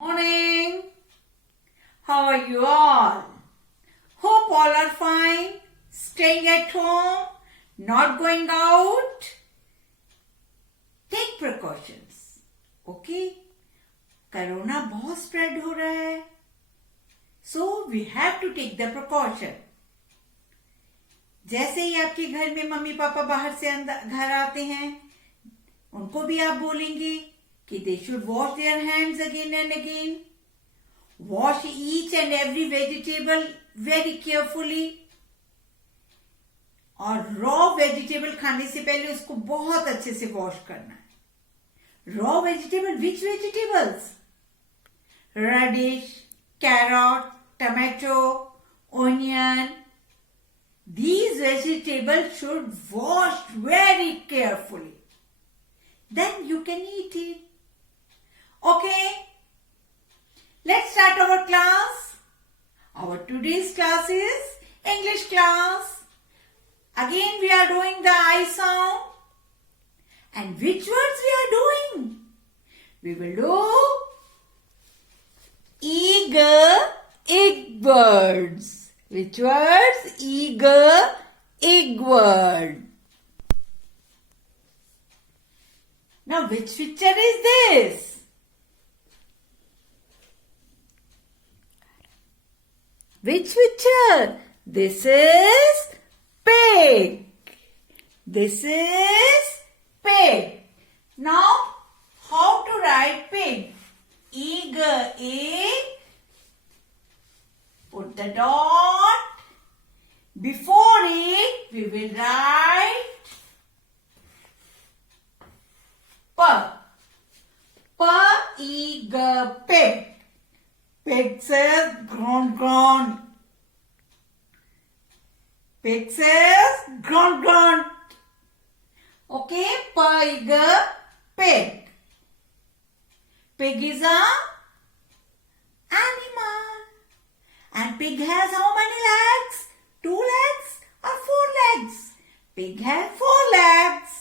Morning. How are you all? Hope all are fine. Staying at home, not going out. Take precautions. Okay? Corona बहुत spread हो रहा है. So we have to take the precaution. जैसे ही आपके घर में mummy papa बाहर से घर आते हैं, उनको भी आप बोलेंगे कि they should wash their hands again and again. Wash each and every vegetable very carefully. और रॉ वेजिटेबल खाने से पहले उसको बहुत अच्छे से वॉश करना है. Raw vegetable, which vegetables? Radish, carrot, tomato, onion. These vegetables should wash very carefully. Then you can eat it. Okay? Let's start our class. Our today's class is English class. Again we are doing the I sound. And which words we are doing? We will do eager, egg words. Which words? Eager, egg word. Now which picture is this? Which picture? This is pig. This is pig. Now how to write pig? Eager, egg. Put the dot. Before it, we will write P. P, eager, pig. Pig says grunt. Pig says grunt. Okay, P, eager, pig. Pig is a animal. And pig has how many legs? 2 legs or 4 legs? Pig has 4 legs.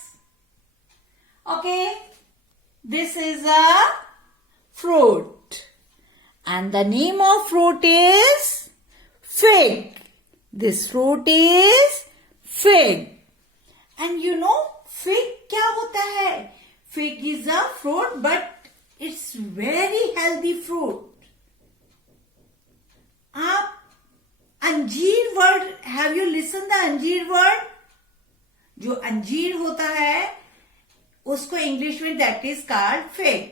Okay, this is a fruit. And the name of fruit is fig. This fruit is fig. And you know, fig क्या होता है? Fig is a fruit, but it's very healthy fruit. आप अंजीर word, have you listen the अंजीर word? जो अंजीर होता है उसको इंग्लिश में दैट इज कॉल्ड फिग.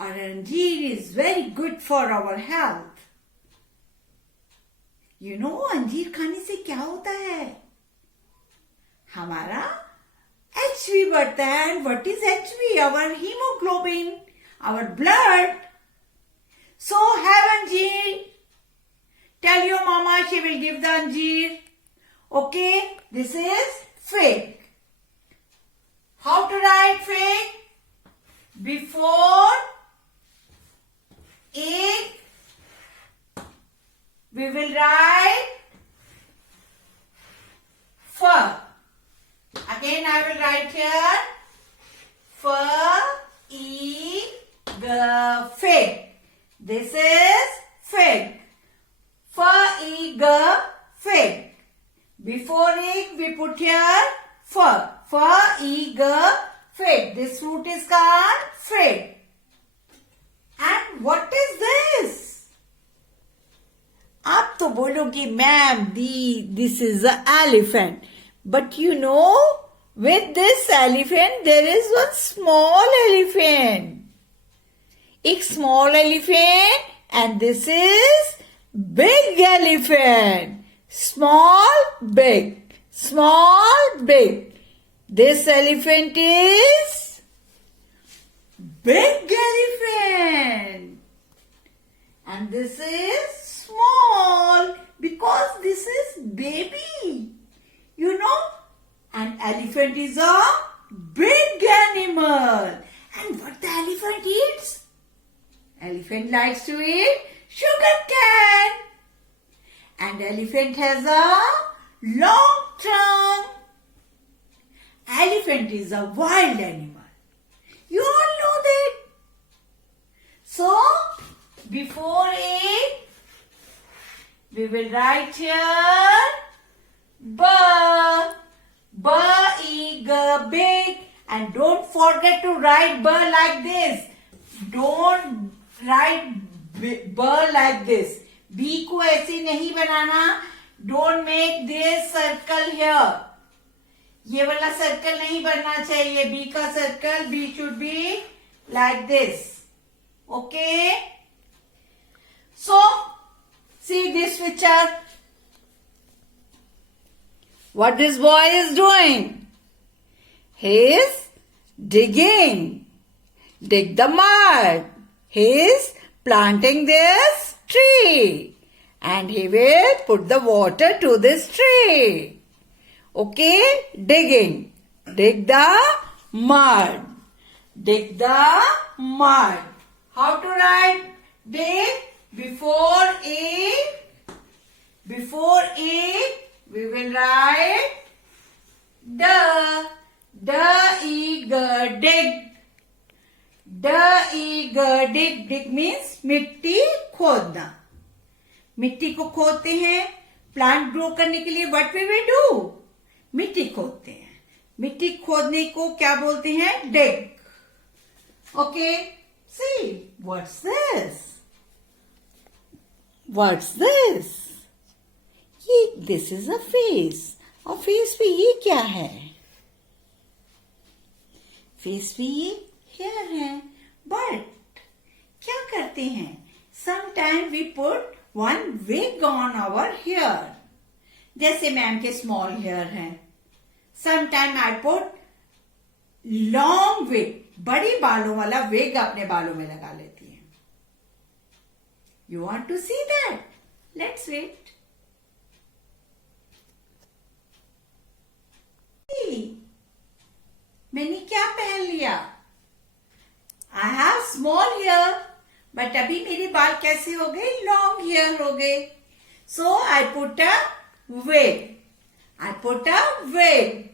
और anjeer is very good for our health. You know अंजीर खाने से क्या होता है? हमारा एचबी बढ़ता है. And what is HB? Our haemoglobin, our blood. So have anjeer. Tell your mama, she will give the anjeer. Okay, this is fig. How to write fig? Before egg, we will write F. Again, I will write here F, E, G, fig. This is fig. F-E-G, fig. Before egg, we put here F. F-E-G, fig. This fruit is called fig. And what is this? आप तो बोलोगे ma'am this is an elephant. But you know, with this elephant, there is one small elephant. एक small elephant, and this is big elephant. Small, big. Small, big. This elephant is big elephant. And this is small because this is baby. You know? An elephant is a big animal. And what the elephant eats? Elephant likes to eat sugar cane. And elephant has a long tongue. Elephant is a wild animal. You all know that. So, Before A, we will write here B. B, E, G, big. And don't forget to write B like this. Don't write B like this. B को ऐसे नहीं बनाना. Don't make this circle here. ये वाला circle नहीं बनना चाहिए. B का circle, B should be like this. Okay? So, see this picture. What this boy is doing? He is digging. Dig the mud. He is planting this tree. And he will put the water to this tree. Okay? Digging. Dig the mud. Dig the mud. How to write dig? Before A, we will write D. D, E, G, dig. D, E, G, dig. Dig means मिट्टी खोदना. मिट्टी को खोदते हैं. Plant grow करने के लिए what we will do? मिट्टी खोदते हैं. मिट्टी खोदने को क्या बोलते हैं? dig. Okay? See, what's this? What's this? This is a face. और फेस पे ये क्या है? फेस पे ये हेयर है. बट क्या करते हैं? Sometimes we put one wig on our hair. जैसे मैम के स्मॉल हेयर हैं. Sometimes I put long wig. बड़ी बालों वाला wig अपने बालों में लगा लेती है. You want to see that? Let's wait. मैंने क्या पहन लिया? I have small hair, but अभी मेरे बाल कैसे हो गए? Long hair हो गए. So I put a wig. I put a wig.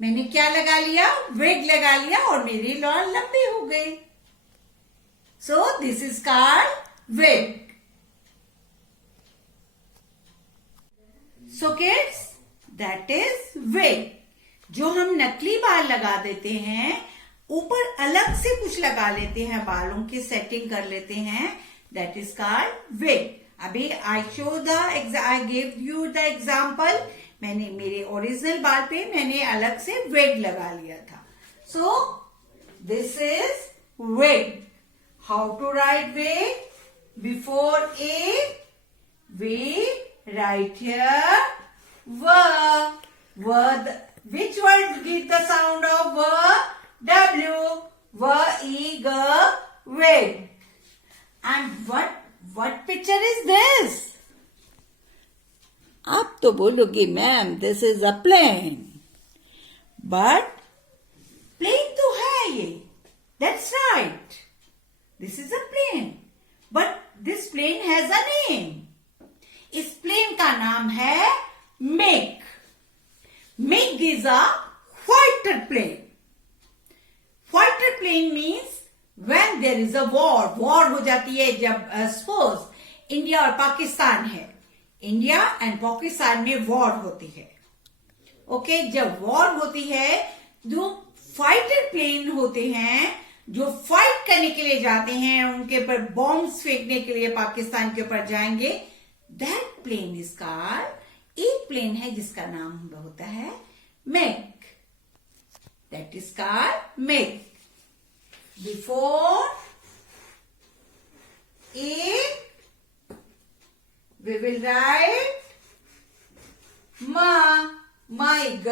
मैंने क्या लगा लिया? Wig लगा लिया और मेरी बाल लंबे हो गए. So this is called wig. So kids, that is wig. जो हम नकली बाल लगा देते हैं, ऊपर अलग से कुछ लगा लेते हैं, बालों की सेटिंग कर लेते हैं, that is called wig. अभी I gave you the example. मैंने मेरे ओरिजिनल बाल पे मैंने अलग से wig लगा लिया था. So this is wig. How to write wig? Before A, we write here V. Which word give the sound of V? W. V, E, G, wig. And what picture is this? आप तो बोलोगे ma'am this is a plane. But plane तो है ये. That's right. This is a plane. But this plane has a name. इस plane का नाम है MiG. MiG is a fighter plane. Fighter plane means when there is a war. War हो जाती है जब suppose इंडिया और पाकिस्तान है. इंडिया एंड पाकिस्तान में वॉर होती है. ओके, जब वॉर होती है जो फाइटर प्लेन होते हैं जो फाइट करने के लिए जाते हैं, उनके ऊपर बॉम्ब्स फेंकने के लिए पाकिस्तान के ऊपर जाएंगे, दैट प्लेन इज कॉल्ड. एक प्लेन है जिसका नाम होता है MiG. That is called MiG. Before A we will write MiG.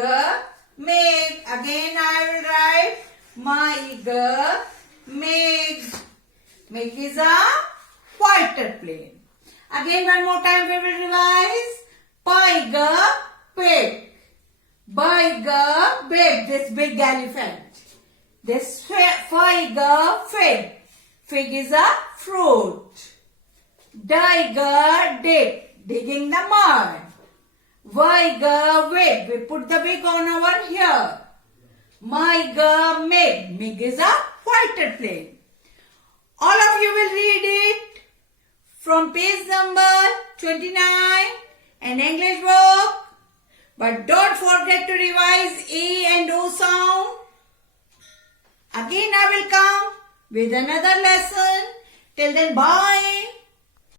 MiG. Again I will write MiG. MiG. MiG is a fighter plane. Again one more time we will revise. Pig. Pig. Big. Big. This big elephant. This fig. Fig. Fig is a fruit. Dig. Dig. Digging the mud. Wig. Wig. We put the wig on our hair. MiG. MiG. MiG is a fighter plane. All of you will read it. from page number 29 an English book. But don't forget to revise A and O sound. Again I will come with another lesson. Till then, bye.